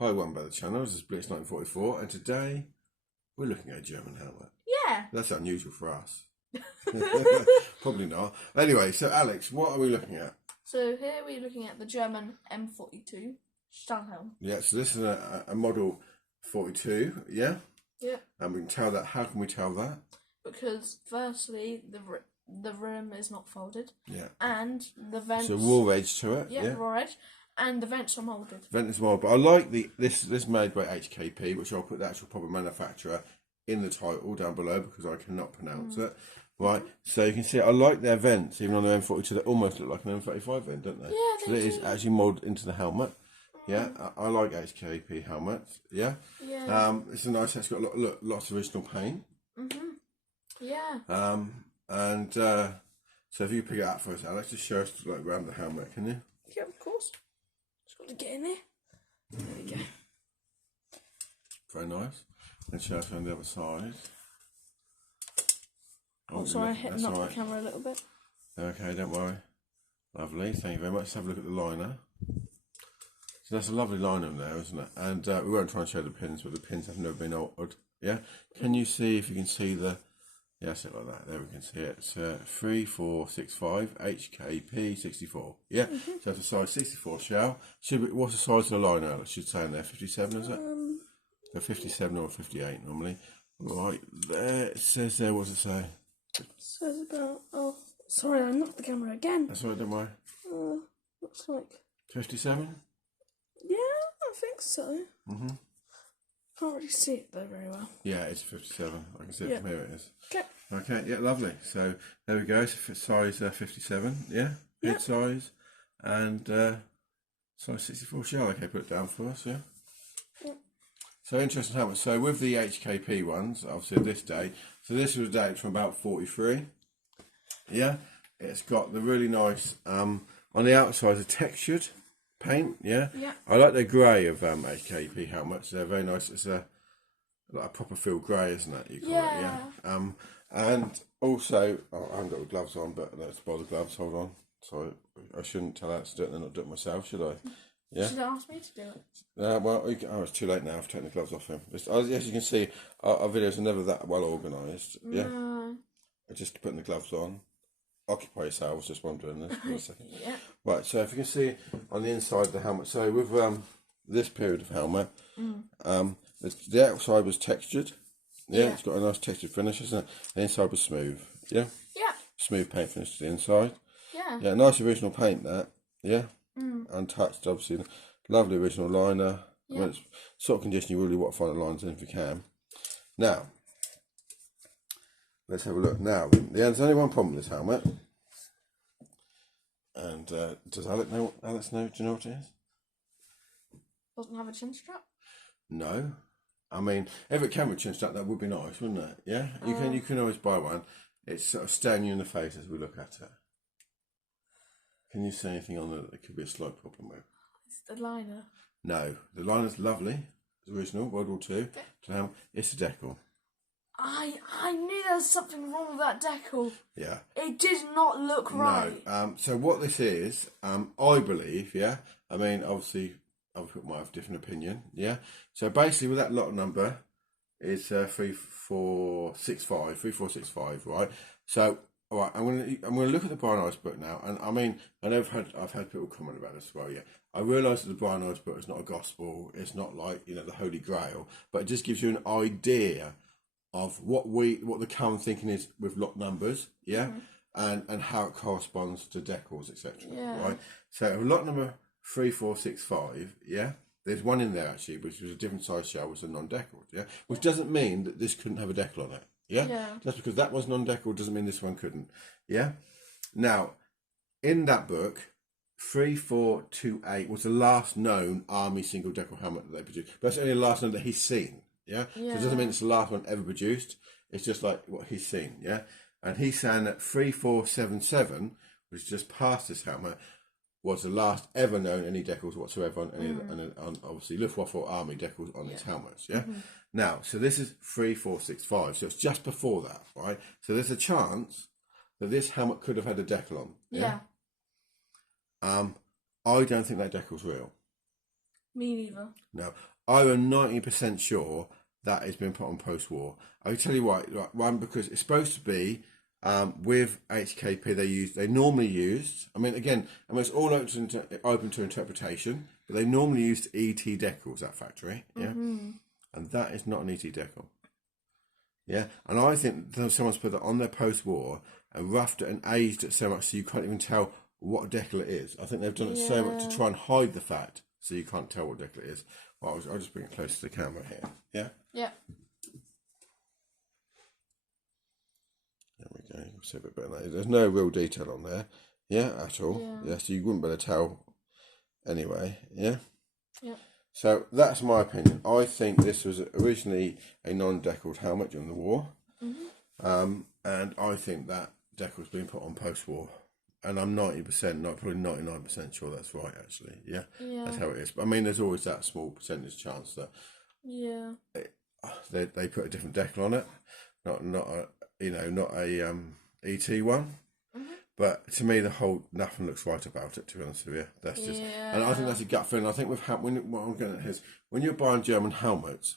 Hi, welcome back to the channel. This is Blitz 1944, and today we're looking at a German helmet. Yeah. That's unusual for us. Probably not. Anyway, so Alex, what are we looking at? So here we're looking at the German M42 Stahlhelm. Yeah, so this is a model 42, yeah? Yeah. And we can tell that. How can we tell that? Because firstly, the rim is not folded. Yeah. And the vents. So raw edge to it. Yeah, Yeah. raw edge. And the vents are moulded. Vent is molded, but I like this made by HKP, which I'll put the actual proper manufacturer in the title down below because I cannot pronounce it. Right, so you can see I like their vents, even on the M42, they almost look like an M35 vent, don't they? Yeah, so it is actually moulded into the helmet. Yeah, I like HKP helmets. Yeah. Yeah. It's a nice. It's got lots of original paint. Yeah. And so if you pick it up for us, Alex, just show us like around the helmet, can you? Yeah, of course. Just got to get in there. There we go. Very nice. And show us around the other side. Oh, sorry, I hit the camera a little bit. Okay, don't worry. Lovely, thank you very much. Let's have a look at the liner. So that's a lovely liner there, isn't it? And we won't try and show the pins, but the pins have never been altered. Yeah? Can you see, if you can see the... Yeah, something like that. There we can see it. It's 3465 HKP 64. Yeah? So that's a size 64 shell. What's the size of the liner, Alex? Should say in there 57, is it? So 57 or 58 normally. Right, there it says there, what does it say? It says about, oh, sorry, I knocked the camera again. That's all right, don't worry. Looks like 57? Yeah, I think so. Can't really see it though very well. Yeah, it's 57. I can see it from here. It is. Okay. Okay, yeah, lovely. So there we go. So size 57, yeah, head size, and size 64 shell. Okay, put it down for us, yeah. So interesting helmet. So with the HKP ones, obviously this date. So this was dated from about 43. Yeah, it's got the really nice on the outside, the textured paint. Yeah, I like the grey of HKP helmets. They're very nice. It's like a proper field grey, isn't it? You call it, yeah. And also, I haven't got the gloves on, but let's buy the gloves. Hold on. Sorry, I shouldn't tell Alex to do it and then not do it myself, should I? Yeah. You should ask me to do it. Well, it's too late now. I've taken the gloves off him. As you can see, our videos are never that well organised. Yeah. No. Just putting the gloves on. Occupy yourselves, just wondering this for a second. Yeah. Right, so if you can see on the inside of the helmet, so with this period of helmet, the outside was textured. Yeah, it's got a nice textured finish, isn't it? The inside was smooth. Yeah. Yeah. Smooth paint finish to the inside. Yeah. Yeah, nice original paint that. Yeah. Untouched, obviously. Lovely original liner. Yeah. I mean, it's sort of condition you really want to find the lines in if you can. Now, let's have a look. Now, there's only one problem with this helmet. And does Alex know? Do you know what it is? Doesn't have a chin strap? No. I mean, if it came with a chin strap, that would be nice, wouldn't it? Yeah. You can always buy one. It's sort of staring you in the face as we look at it. Can you see anything on it that could be a slight problem with? It's the liner. No, the liner's lovely. It's original, World War II. Okay. It's a decal. I knew there was something wrong with that decal. Yeah. It did not look right. No. So what this is, I believe, yeah. I mean, obviously, other people might have a different opinion, yeah. So basically, with that lot number, is 3465, right? So, all right, I'm gonna look at the Brian Ice book now, and I mean, I've had people comment about this as well, yeah. I realise that the Brian Ice book is not a gospel, it's not like the Holy Grail, but it just gives you an idea of what the current thinking is with lot numbers, yeah, and how it corresponds to decals, etc. Right. So lot number 3465, yeah. There's one in there actually, which was a different size shell, was a non-decaled, yeah. Which doesn't mean that this couldn't have a decal on it, yeah. Just because that was non-decaled doesn't mean this one couldn't, yeah. Now, in that book, 3428 was the last known army single decal helmet that they produced, but that's only the last known that he's seen. Yeah? So it doesn't mean it's the last one ever produced. It's just like what he's seen, yeah? And he's saying that 3477, which is just past this helmet, was the last ever known any decals whatsoever on any on obviously Luftwaffe Army decals on its helmets, yeah? Now, so this is 3465, so it's just before that, right? So there's a chance that this helmet could have had a decal on. Yeah. I don't think that decal's real. Me neither. No, I am 90% sure that has been put on post-war. I'll tell you why. Right, one, because it's supposed to be with HKP. They normally used. I mean, again, it's all open to interpretation. But they normally used ET decals, that factory. Yeah, and that is not an ET decal. Yeah, and I think someone's put that on their post-war and roughed it and aged it so much so you can't even tell what decal it is. I think they've done it so much to try and hide the fact so you can't tell what decal it is. Well, I'll just bring it close to the camera here. Yeah? Yeah. There we go. You can see a bit better than that. There's no real detail on there. Yeah, at all. Yeah, so you wouldn't be able to tell anyway. Yeah? Yeah. So that's my opinion. I think this was originally a non-decaled helmet during the war. And I think that decal's been put on post-war. And I'm 90%, probably 99% sure that's right, actually. Yeah, that's how it is. But I mean, there's always that small percentage chance that they put a different decal on it, not a ET one. But to me, nothing looks right about it. To be honest with you, that's just, and I think that's a gut feeling. I think what I'm getting at is when you're buying German helmets.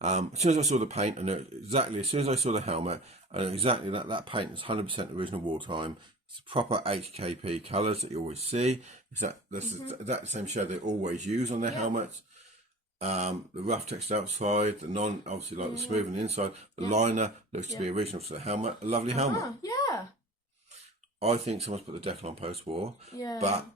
As soon as I saw the paint, I knew exactly. As soon as I saw the helmet, I knew exactly that paint is 100% original wartime. It's the proper HKP colours that you always see. It's that same shade they always use on their helmets. The rough text outside, the obviously like the smooth on the inside. The liner looks to be original to the helmet. A lovely helmet. Yeah. I think someone's put the decal on post-war. Yeah. But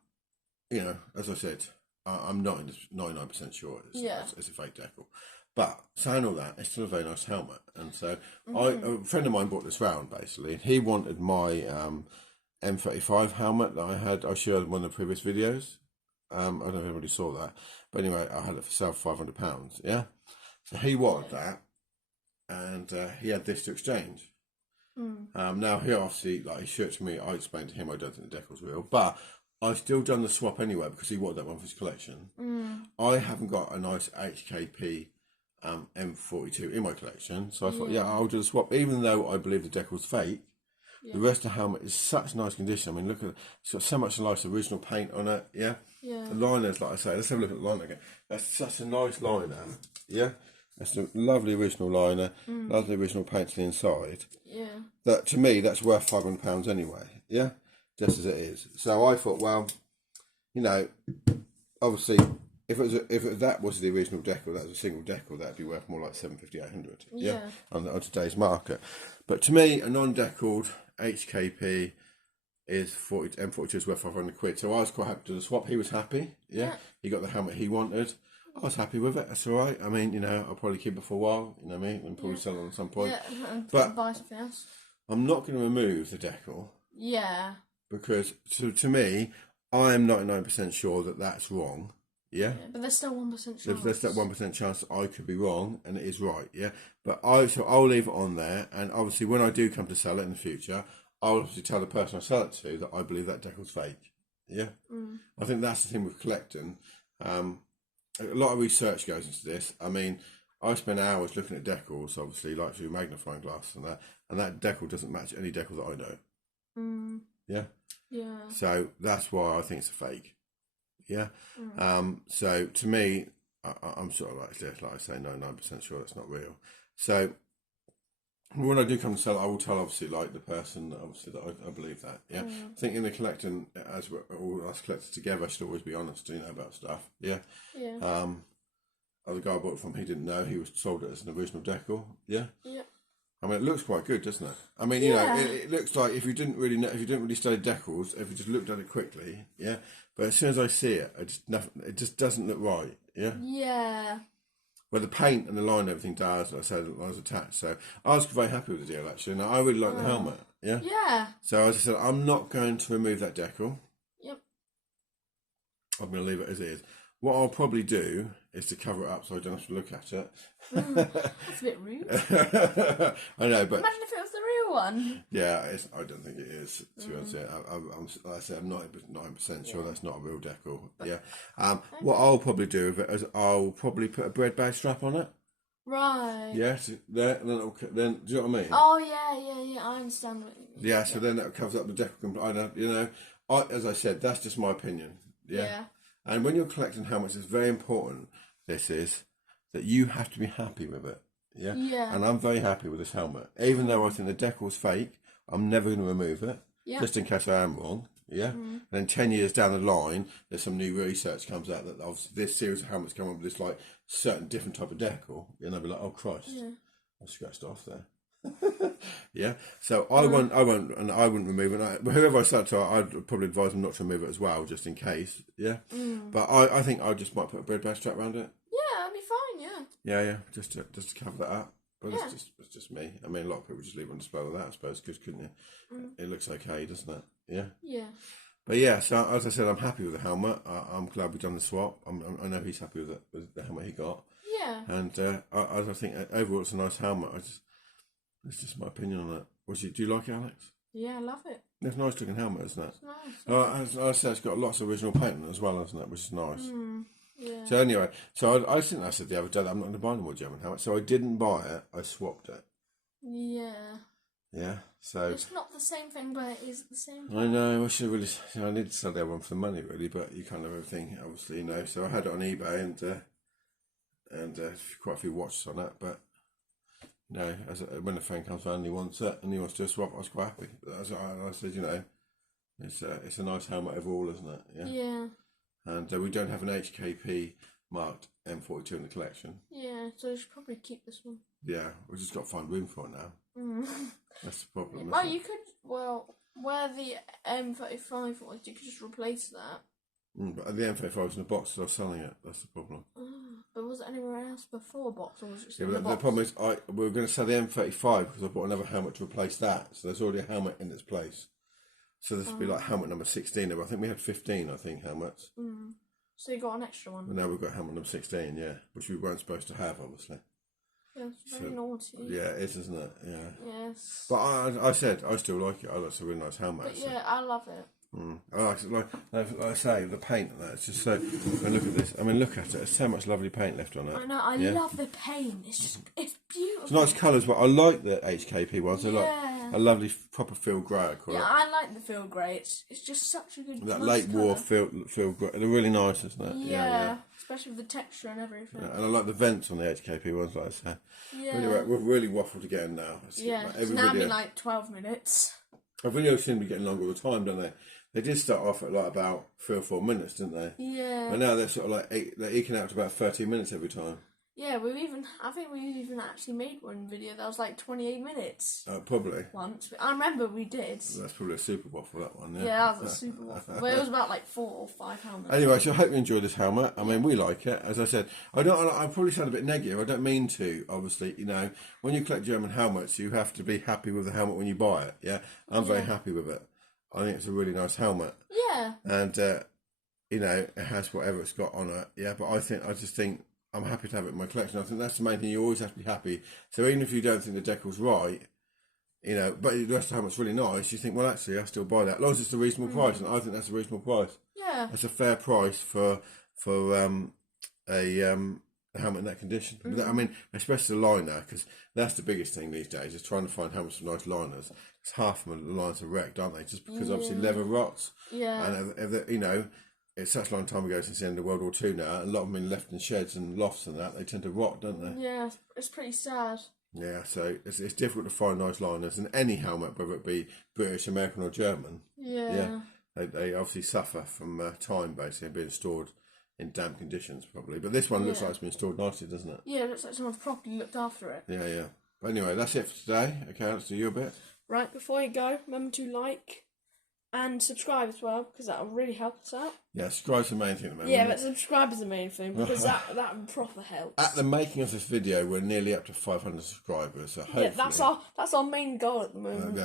as I said, I'm not 99% sure it's a fake decal. But saying all that, it's still a very nice helmet. And so a friend of mine brought this round, basically. And he wanted my M35 helmet that I showed in one of the previous videos. I don't know if anybody saw that. But anyway, I had it for sale for £500, yeah? So he wanted that. And he had this to exchange. Now, he obviously, he showed it to me. I explained to him I don't think the decal's real. But I've still done the swap anyway because he wanted that one for his collection. I haven't got a nice HKP M42 in my collection, so I thought, I'll do the swap, even though I believe the decal's fake. The rest of the helmet is such nice condition. I mean, look at it, it's got so much nice original paint on it. The liners, like I say, let's have a look at the liner again. That's such a nice liner. That's a lovely original liner, lovely original paint to the inside. That, to me, that's worth £500 anyway. Just as it is. So I thought, well, obviously, if that was the original decal, that was a single decal, that'd be worth more like 750, 800. On today's market. But to me, a non-decaled HKP is M42 is worth £500. So I was quite happy to do the swap. He was happy. He got the helmet he wanted. I was happy with it. That's all right. I mean, I'll probably keep it for a while. You know what I mean? And probably sell it at some point. But buy something else. I'm not going to remove the decal. Because to me, I am 99% sure that that's wrong. But there's still 1% chance. There's that 1% chance that I could be wrong, and it is right. But I'll leave it on there, and obviously when I do come to sell it in the future, I'll obviously tell the person I sell it to that I believe that decal's fake. I think that's the thing with collecting. A lot of research goes into this. I mean, I spend hours looking at decals, obviously, like through magnifying glass and that decal doesn't match any decal that I know. So that's why I think it's a fake. So to me, I'm sort of like this, like I say, 99% sure that's not real. So when I do come to sell it, I will tell obviously like the person obviously that I believe that. I think in the collecting, as we're all us collectors together, I should always be honest, about stuff. Other guy I bought it from, he didn't know, he was sold it as an original decal. I mean, it looks quite good, doesn't it? I mean, it looks like if you didn't really study decals, if you just looked at it quickly, But as soon as I see it, it just doesn't look right, Well, the paint and the line and everything does, like I said, I was attached. So I was very happy with the deal, actually. And I really like the helmet, So as I said, I'm not going to remove that decal. I'm going to leave it as it is. What I'll probably do is to cover it up so I don't have to look at it. That's a bit rude. I know, but imagine if it was the real one. I don't think it is. To be honest, like I said, I'm 99% sure that's not a real decal. What I'll probably do with it is I'll probably put a bread bag strap on it. Right. Yes, there, and then do you know what I mean? Oh yeah, I understand what you mean. So then that covers up the decal. As I said, that's just my opinion. And when you're collecting helmets, it's very important, this is, that you have to be happy with it. Yeah? Yeah. And I'm very happy with this helmet. Even though I think the decal's fake, I'm never going to remove it. Yeah. Just in case I am wrong. Yeah? And then 10 years down the line, there's some new research comes out that obviously this series of helmets come up with this like certain different type of decal. And I'll be like, oh Christ, I scratched off there. Yeah, so I won't remove it. Whoever I start to, I'd probably advise them not to remove it as well, just in case. Yeah, but I think I just might put a bread bag strap around it. Yeah, that'd be fine. Yeah. Yeah, just to cover that up. But it's just me. I mean, a lot of people just leave it on display with that, I suppose, because couldn't you? It looks okay, doesn't it? Yeah. Yeah. But yeah, so as I said, I'm happy with the helmet. I'm glad we've done the swap. I know he's happy with it, with the helmet he got. Yeah. And I think overall it's a nice helmet. It's just my opinion on it. Do you like it, Alex? Yeah, I love it. It's a nice looking helmet, isn't it? It's nice. As I said, it's got lots of original paint as well, hasn't it? Which is nice. Yeah. So anyway, I think I said the other day that I'm not going to buy any more German helmets. So I didn't buy it. I swapped it. Yeah. Yeah. So it's not the same thing, but it is the same thing. I know. I should really. I need to sell the other one for the money, really. But you can't have everything, obviously, So I had it on eBay and quite a few watches on it, but. No, when a friend comes around and he wants it and he wants to do a swap, I was quite happy. As I said, it's a nice helmet overall, isn't it? Yeah. Yeah. And we don't have an HKP marked M42 in the collection. Yeah, so you should probably keep this one. Yeah, we've just got to find room for it now. That's the problem. Well, you could, where the M35 was, you could just replace that. But the M35 was in the box, so I was selling it. That's the problem. But was it anywhere else before box, or was it just in the the box? The problem is, we were going to sell the M35 because I bought another helmet to replace that. So there's already a helmet in its place. So this would be like helmet number 16. I think we had 15, helmets. So you got an extra one? And now we've got helmet number 16, yeah. Which we weren't supposed to have, obviously. Yeah, it's very naughty. Yeah, it is, isn't it? Yeah. Yes. But I said, I still like it. It's a really nice helmet. But yeah, I love it. I like it. Like I say, the paint and that, it's just so... And look at this. I mean, look at it. There's so much lovely paint left on it. I know, I love the paint. It's beautiful. It's nice colours, but I like the HKP ones. They're like a lovely proper field grey, I call it. I like the field grey. It's just such a good that nice late war colour. field grey. They're really nice, isn't it? Yeah. Especially with the texture and everything. Yeah, and I like the vents on the HKP ones, like I say. Yeah. Anyway, we've really waffled again now. It's now been like 12 minutes. Our videos seem to be getting longer all the time, don't they? They did start off at like about 3 or 4 minutes, didn't they? Yeah. And now they're sort of like they're eking out to about 13 minutes every time. Yeah, I think we've even actually made one video that was like 28 minutes. Probably. Once. I remember we did. That's probably a super waffle, that one, yeah. Yeah, that was a super waffle. But it was about like 4 or 5 helmets. Anyway, so I hope you enjoyed this helmet. I mean, we like it. As I said, I probably sound a bit negative. I don't mean to, obviously. When you collect German helmets, you have to be happy with the helmet when you buy it, yeah? I'm very happy with it. I think it's a really nice helmet. Yeah. And, it has whatever it's got on it, yeah? But I just think I'm happy to have it in my collection. I think that's the main thing. You always have to be happy. So even if you don't think the decal's right, but the rest of the helmet's really nice, you think, well, actually, I'll still buy that. As long as it's a reasonable price, and I think that's a reasonable price. Yeah. That's a fair price for a helmet in that condition. But I mean, especially the liner, because that's the biggest thing these days, is trying to find helmets with nice liners. Because half of the lines are wrecked, aren't they? Just because obviously leather rots. Yeah. And it's such a long time ago since the end of World War II now. A lot of them been left in sheds and lofts and that. They tend to rot, don't they? Yeah, it's pretty sad. Yeah, so it's difficult to find nice liners. And any helmet, whether it be British, American or German, they obviously suffer from time, basically, being stored in damp conditions, probably. But this one looks like it's been stored nicely, doesn't it? Yeah, it looks like someone's properly looked after it. Yeah. But anyway, that's it for today. Okay, let's do your bit. Right, before you go, remember to like and subscribe as well, because that'll really help us out. Yeah, subscribe's the main thing at the moment. Yeah, but subscribe is the main thing, because that proper helps. At the making of this video, we're nearly up to 500 subscribers, so hopefully... Yeah, that's our main goal at the moment.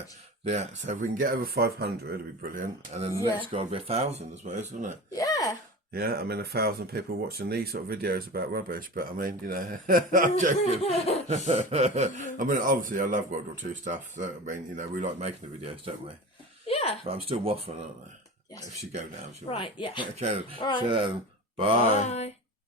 Yeah, so if we can get over 500, it'll be brilliant. And then the next goal will be 1,000, I suppose, wouldn't it? Yeah. Yeah, I mean, 1,000 people watching these sort of videos about rubbish, but I mean, I'm joking. I mean, obviously, I love World War II stuff. So, I mean, we like making the videos, don't we? Yeah. But I'm still waffling, aren't I? Yes. If she go now, she'll... Right, yeah. Okay, all right. so, bye. Bye.